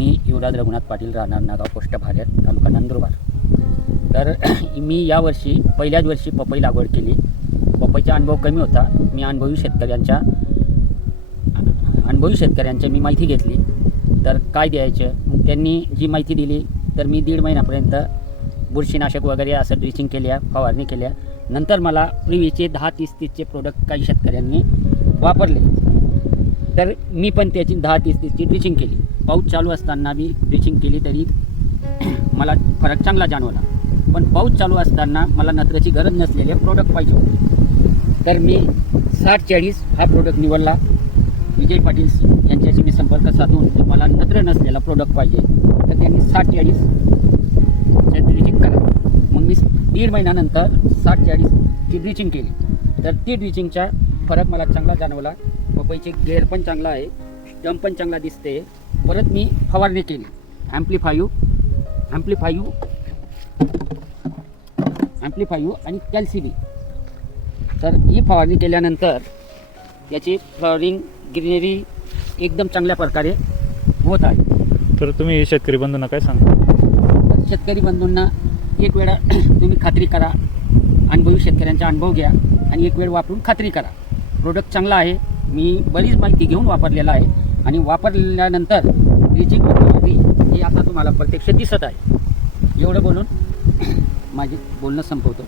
मी युवराज रघुनाथ पाटील, राहणार नागाव, पोस्ट भारत, तालुका नंदुरबार. तर मी यावर्षी पहिल्याच वर्षी पपई लागवड केली. पपईचा अनुभव कमी होता. मी अनुभवी शेतकऱ्यांच्या मी माहिती घेतली. तर काय द्यायचं, मग त्यांनी जी माहिती दिली तर मी 1.5 महिन्यापर्यंत बुरशीनाशक वगैरे असं ड्रिचिंग केल्या, फवारणी केल्या. नंतर मला प्रिव्हीचे 10-30-30चे प्रोडक्ट काही शेतकऱ्यांनी वापरले. तर मी पण त्याची 10-30-30ची ड्रिचिंग केली. पाऊस चालू असताना मी ड्रिचिंग केली तरी मला फरक चांगला जाणवला. पण पाऊस चालू असताना मला नत्राची गरज नसलेले प्रोडक्ट पाहिजे होते. तर मी 60-40 हा प्रोडक्ट निवडला. विजय पाटील यांच्याशी मी संपर्क साधून की मला नत्र नसलेला प्रोडक्ट पाहिजे. तर त्यांनी 60-40 ड्रिचिंग करा. मग मी 1.5 महिन्यानंतर 60-40ची ड्रिचिंग केली. तर ती ड्रिचिंगचा फरक मला चांगला जाणवला. पपईचे गेअर पण चांगला आहे, स्टम पण चांगला दिसते. परत मी फवारणी केली ॲम्प्लिफायू आणि कॅल्सिबी. तर ही फवारणी केल्यानंतर याची फ्लॉवरिंग, ग्रीनरी एकदम चांगल्या प्रकारे होत आहे. तर तुम्ही शेतकरी बंधूंना काय सांगा? शेतकरी बंधूंना एक वेळा तुम्ही खात्री करा, अनुभवी शेतकऱ्यांचा अनुभव घ्या आणि एक वेळ वापरून खात्री करा. प्रोडक्ट चांगला आहे. मी बरीच माहिती घेऊन वापरलेला आहे आणि वापरल्यानंतर ड्रिचिंग हे आता तुम्हाला प्रत्यक्ष दिसत आहे. एवढं बोलून माझे बोलणं संपवतो.